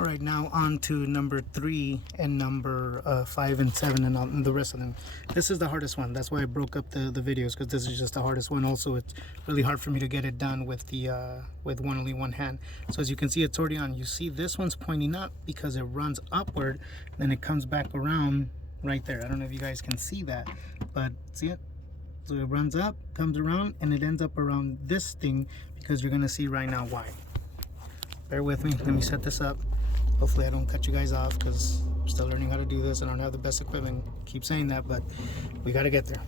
All right, now on to number 3 and number 5 and 7 and the rest of them. This is the hardest one. That's why I broke up the videos, because this is just the hardest one. Also, it's really hard for me to get it done with the with only one hand. So as you can see, it's already on. You see this one's pointing up because it runs upward, then it comes back around right there. I don't know if you guys can see that, but see it? So it runs up, comes around, and it ends up around this thing, because you're gonna see right now why. Bear with me, let me set this up. Hopefully I don't cut you guys off, because I'm still learning how to do this. I don't have the best equipment. Keep saying that, but we got to get there.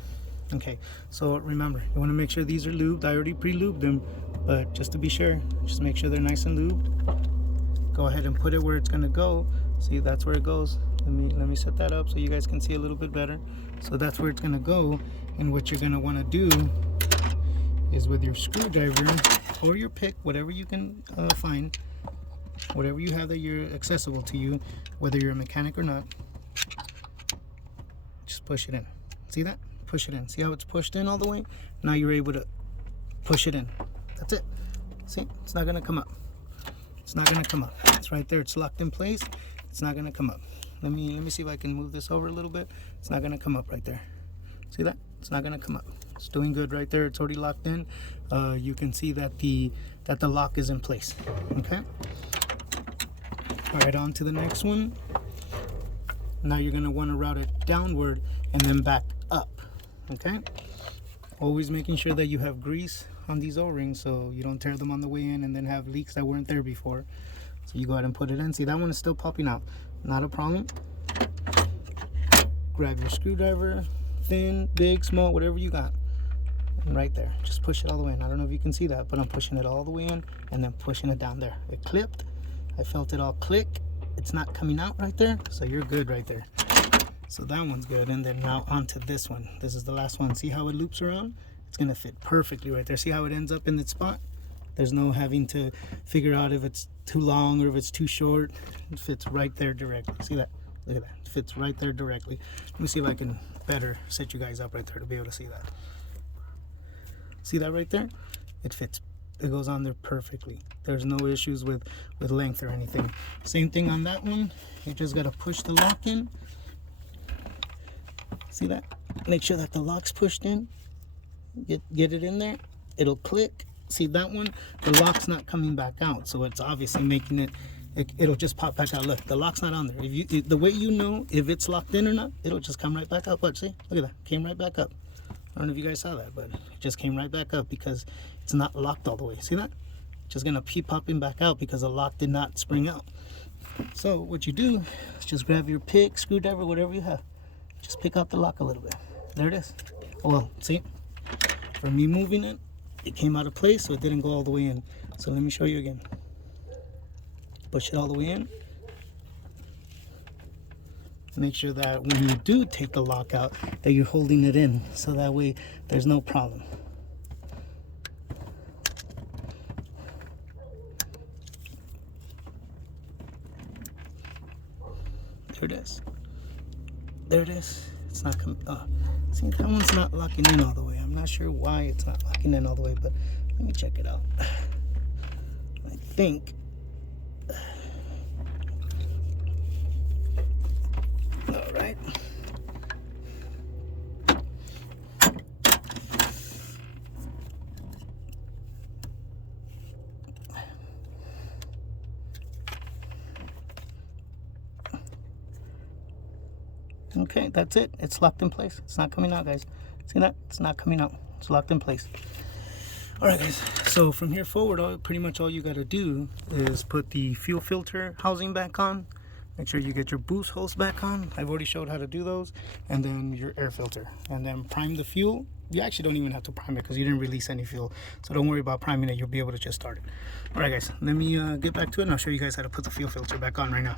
Okay, so remember, you want to make sure these are lubed. I already pre-lubed them, but just to be sure, just make sure they're nice and lubed. Go ahead and put it where it's going to go. See, that's where it goes. Let me set that up so you guys can see a little bit better. So that's where it's going to go. And what you're going to want to do is, with your screwdriver or your pick, whatever you can find, whatever you have that you're accessible to you, whether you're a mechanic or not, just push it in. See that? Push it in. See how it's pushed in all the way? Now you're able to push it in. That's it. See? It's not going to come up. It's not going to come up. It's right there. It's locked in place. It's not going to come up. Let me see if I can move this over a little bit. It's not going to come up right there. See that? It's not going to come up. It's doing good right there. It's already locked in. You can see that the lock is in place. Okay? All right, on to the next one. Now you're going to want to route it downward and then back up. Okay? Always making sure that you have grease on these O-rings so you don't tear them on the way in and then have leaks that weren't there before. So you go ahead and put it in. See, that one is still popping out. Not a problem. Grab your screwdriver, thin, big, small, whatever you got. And right there, just push it all the way in. I don't know if you can see that, but I'm pushing it all the way in and then pushing it down there. It clipped. I felt it all click. It's not coming out right there, so you're good right there. So that one's good. And then now onto this one. This is the last one. See how it loops around? It's gonna fit perfectly right there. See how it ends up in its spot? There's no having to figure out if it's too long or if it's too short. It fits right there directly. See that? Look at that. It fits right there directly. Let me see if I can better set you guys up right there to be able to see that. See that right there? It fits. It goes on there perfectly. There's no issues with length or anything. Same thing on that one. You just got to push the lock in. See that? Make sure that the lock's pushed in. Get it in there. It'll click. See that one? The lock's not coming back out, so it's obviously making it'll just pop back out. Look, the lock's not on there. The way you know if it's locked in or not, it'll just come right back up. Watch, see? Look at that. Came right back up. I don't know if you guys saw that, but it just came right back up because it's not locked all the way. See that? Just gonna keep popping back out because the lock did not spring out. So what you do is just grab your pick, screwdriver, whatever you have. Just pick out the lock a little bit. There it is. Well, see? For me moving it, it came out of place, so it didn't go all the way in. So let me show you again. Push it all the way in. Make sure that when you do take the lock out, that you're holding it in, so that way there's no problem. There it is. There it is. It's not coming. Oh, see, that one's not locking in all the way. I'm not sure why it's not locking in all the way, but let me check it out. I think. All right. Okay, that's it. It's locked in place. It's not coming out, guys. See that? It's not coming out. It's locked in place. All right, guys. So from here forward, pretty much all you got to do is put the fuel filter housing back on. Make sure you get your boost hose back on. I've already showed how to do those. And then your air filter. And then prime the fuel. You actually don't even have to prime it because you didn't release any fuel. So don't worry about priming it. You'll be able to just start it. All right, guys. Let me get back to it and I'll show you guys how to put the fuel filter back on right now.